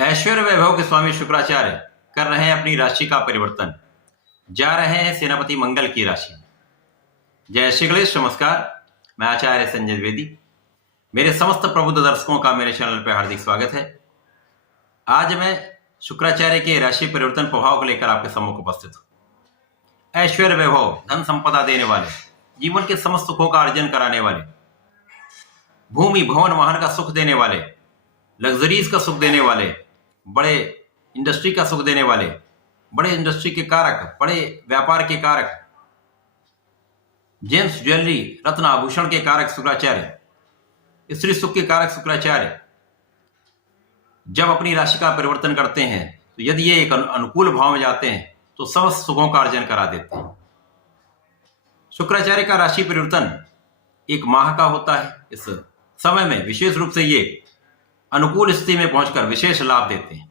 ऐश्वर्य वैभव के स्वामी शुक्राचार्य कर रहे हैं अपनी राशि का परिवर्तन। जा रहे हैं सेनापति मंगल की राशि। जय श्री गणेश। नमस्कार, मैं आचार्य संजय द्विवेदी। मेरे समस्त प्रबुद्ध दर्शकों का मेरे चैनल पर हार्दिक स्वागत है। आज मैं शुक्राचार्य के राशि परिवर्तन प्रभाव को लेकर आपके सम्मुख उपस्थित हूं। ऐश्वर्य वैभव, धन संपदा देने वाले, जीवन के समस्त सुखों का अर्जन कराने वाले, भूमि भवन वाहन का सुख देने वाले, लग्जरीज का सुख देने वाले, बड़े इंडस्ट्री का सुख देने वाले, बड़े इंडस्ट्री के कारक, बड़े व्यापार के कारक, जेम्स ज्वेलरी, रत्न आभूषण के कारक शुक्राचार्य, स्त्री सुख के कारक शुक्राचार्य जब अपनी राशि का परिवर्तन करते हैं तो यदि ये एक अनुकूल भाव में जाते हैं तो समस्त सुखों का अर्जन करा देते हैं। शुक्राचार्य का राशि परिवर्तन एक माह का होता है। इस समय में विशेष रूप से ये अनुकूल स्थिति में पहुंचकर विशेष लाभ देते हैं।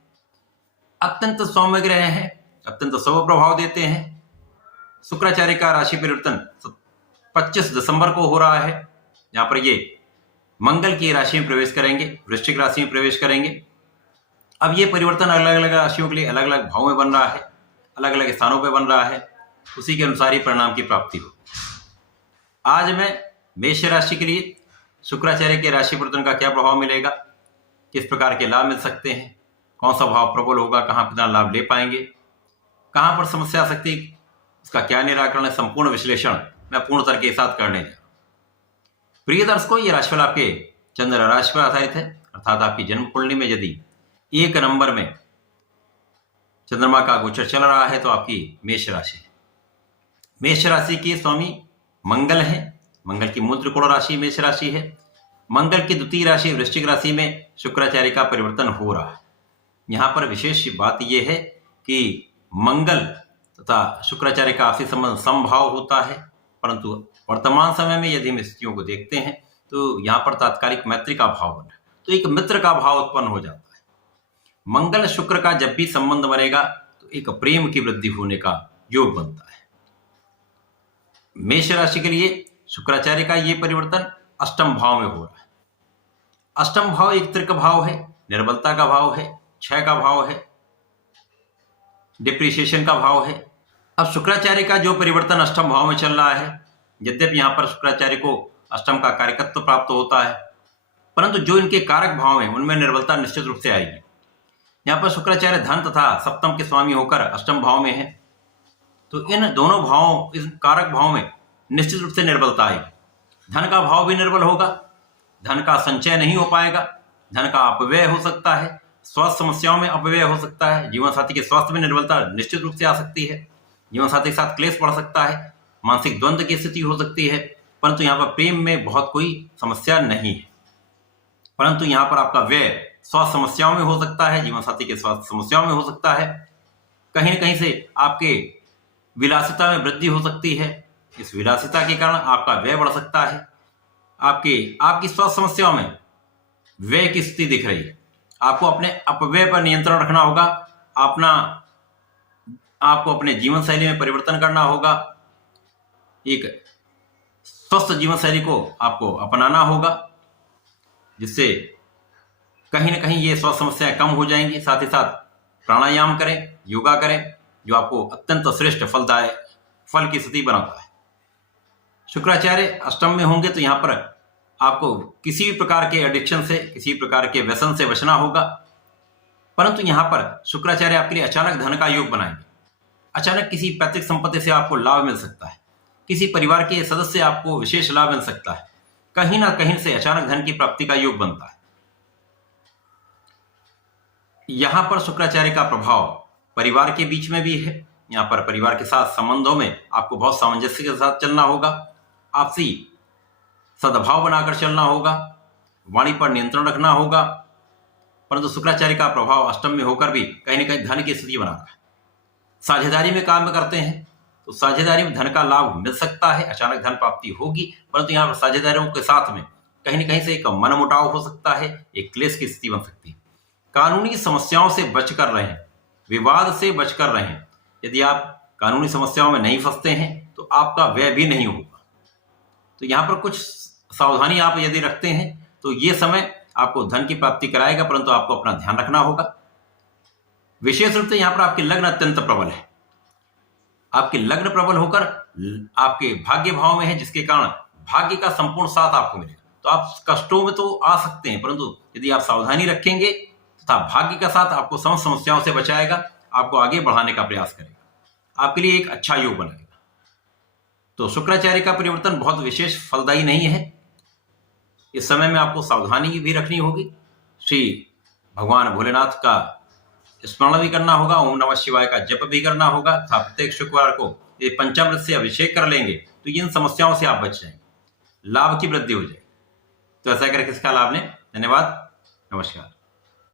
अत्यंत सौम्य ग्रह हैं, अत्यंत शुभ प्रभाव देते हैं। शुक्राचार्य का राशि परिवर्तन 25 दिसंबर को हो रहा है। यहां पर ये मंगल की राशि में प्रवेश करेंगे, वृश्चिक राशि में प्रवेश करेंगे। अब ये परिवर्तन अलग अलग राशियों के लिए अलग अलग भाव में बन रहा है, अलग अलग स्थानों पर बन रहा है, उसी के अनुसार ही परिणाम की प्राप्ति हो। आज मैं मेष राशि के लिए शुक्राचार्य के राशि परिवर्तन का क्या प्रभाव मिलेगा, किस प्रकार के लाभ मिल सकते हैं, कौन सा भाव प्रबल होगा, कहां कितना लाभ ले पाएंगे, कहां पर समस्या आ सकती है, उसका क्या निराकरण है, संपूर्ण विश्लेषण मैं पूर्ण तरह के साथ करने जा रहा हूं। प्रिय दर्शकों, ये राशिफल आपके चंद्र राशि पर आधारित है, अर्थात आपकी जन्म कुंडली में यदि 1 नंबर में चंद्रमा का गोचर चल रहा है तो आपकी मेष राशि है। मेष राशि के स्वामी मंगल है। मंगल की मूल त्रिकोण राशि मेष राशि है। मंगल की द्वितीय राशि वृश्चिक राशि में शुक्राचार्य का परिवर्तन हो रहा है। यहां पर विशेष बात यह है कि मंगल तथा शुक्राचार्य का आपसी संबंध समभाव होता है, परंतु वर्तमान समय में यदि हम स्थितियों को देखते हैं तो यहां पर तात्कालिक मैत्री का भाव बन रहा है, तो एक मित्र का भाव उत्पन्न हो जाता है। मंगल शुक्र का जब भी संबंध बनेगा तो एक प्रेम की वृद्धि होने का योग बनता है। मेष राशि के लिए शुक्राचार्य का यह परिवर्तन अष्टम भाव में हो रहा है। अष्टम भाव एक त्रिक भाव है, निर्बलता का भाव है, क्षय का भाव है, डिप्रिसिएशन का भाव है। अब शुक्राचार्य का जो परिवर्तन अष्टम भाव में चल रहा है, यद्यपि यहां पर शुक्राचार्य को अष्टम का कारकत्व प्राप्त होता है, परंतु जो इनके कारक भाव हैं उनमें निर्बलता निश्चित रूप से आएगी। यहां पर शुक्राचार्य धन तथा सप्तम के स्वामी होकर अष्टम भाव में है, तो इन दोनों भावों, इस कारक भाव में निश्चित रूप से निर्बलता आएगी। धन का भाव भी निर्बल होगा, धन का संचय नहीं हो पाएगा, धन का अपव्यय हो सकता है, स्वास्थ्य समस्याओं में अपव्यय हो सकता है, जीवन साथी के स्वास्थ्य में निर्बलता निश्चित रूप से आ सकती है, जीवन साथी के साथ क्लेश बढ़ सकता है, मानसिक द्वंद्व की स्थिति हो सकती है। परंतु यहाँ पर प्रेम में बहुत कोई समस्या नहीं है, परंतु यहाँ पर आपका व्यय स्वास्थ्य समस्याओं में हो सकता है, जीवन साथी के स्वास्थ्य समस्याओं में हो सकता है। कहीं न कहीं से आपके विलासिता में वृद्धि हो सकती है, इस विलासिता के कारण आपका व्यय बढ़ सकता है। आपकी स्वास्थ्य समस्याओं में व्यय की स्थिति दिख रही है। आपको अपने अपव्यय पर नियंत्रण रखना होगा, आपको अपने जीवन शैली में परिवर्तन करना होगा, एक स्वस्थ जीवन शैली को आपको अपनाना होगा, जिससे कहीं ना कहीं ये स्वास्थ्य समस्याएं कम हो जाएंगी। साथ ही साथ प्राणायाम करें, योगा करें, जो आपको अत्यंत श्रेष्ठ फलदायक फल की स्थिति बनाता है। शुक्राचार्य अष्टम में होंगे तो यहाँ पर आपको किसी भी प्रकार के एडिक्शन से, किसी प्रकार के व्यसन से बचना होगा। परंतु यहाँ पर शुक्राचार्य आपके लिए अचानक धन का योग बनाएंगे। अचानक किसी पैतृक संपत्ति से आपको लाभ मिल सकता है, किसी परिवार के सदस्य से आपको विशेष लाभ मिल सकता है, कहीं ना कहीं से अचानक धन की प्राप्ति का योग बनता है। यहां पर शुक्राचार्य का प्रभाव परिवार के बीच में भी है। यहां पर परिवार के साथ संबंधों में आपको बहुत सामंजस्य के साथ चलना होगा, आपसी सद्भाव बनाकर चलना होगा, वाणी पर नियंत्रण रखना होगा। परंतु शुक्राचार्य का प्रभाव अष्टम में होकर भी कहीं ना कहीं धन की स्थिति बना रहा है। साझेदारी में काम करते हैं तो साझेदारी में धन का लाभ मिल सकता है, अचानक धन प्राप्ति होगी, परंतु यहाँ पर साझेदारों के साथ में कहीं ना कहीं से एक मनमुटाव हो सकता है, एक क्लेश की स्थिति बन सकती है। कानूनी समस्याओं से बचकर रहें, विवाद से बचकर रहें। यदि आप कानूनी समस्याओं में नहीं फंसते हैं तो आपका व्यय भी नहीं होगा। तो यहाँ पर कुछ सावधानी आप यदि रखते हैं तो ये समय आपको धन की प्राप्ति कराएगा, परंतु आपको अपना ध्यान रखना होगा। विशेष रूप से यहां पर आपके लग्न अत्यंत प्रबल है। आपके लग्न प्रबल होकर आपके भाग्य भाव में है, जिसके कारण भाग्य का संपूर्ण साथ आपको मिलेगा। तो आप कष्टों में तो आ सकते हैं, परंतु यदि आप सावधानी रखेंगे तथा भाग्य का साथ आपको समस्त समस्याओं से बचाएगा, आपको आगे बढ़ाने का प्रयास करेगा, आपके लिए एक अच्छा योग बनाएगा। तो शुक्राचार्य का परिवर्तन बहुत विशेष फलदायी नहीं है। इस समय में आपको सावधानी भी रखनी होगी। श्री भगवान भोलेनाथ का स्मरण भी करना होगा, ओम नमः शिवाय का जप भी करना होगा तथा प्रत्येक शुक्रवार को ये पंचामृत से अभिषेक कर लेंगे तो इन समस्याओं से आप बच जाएंगे, लाभ की वृद्धि हो जाएगी। तो ऐसा करके इसका लाभ लें। धन्यवाद, नमस्कार।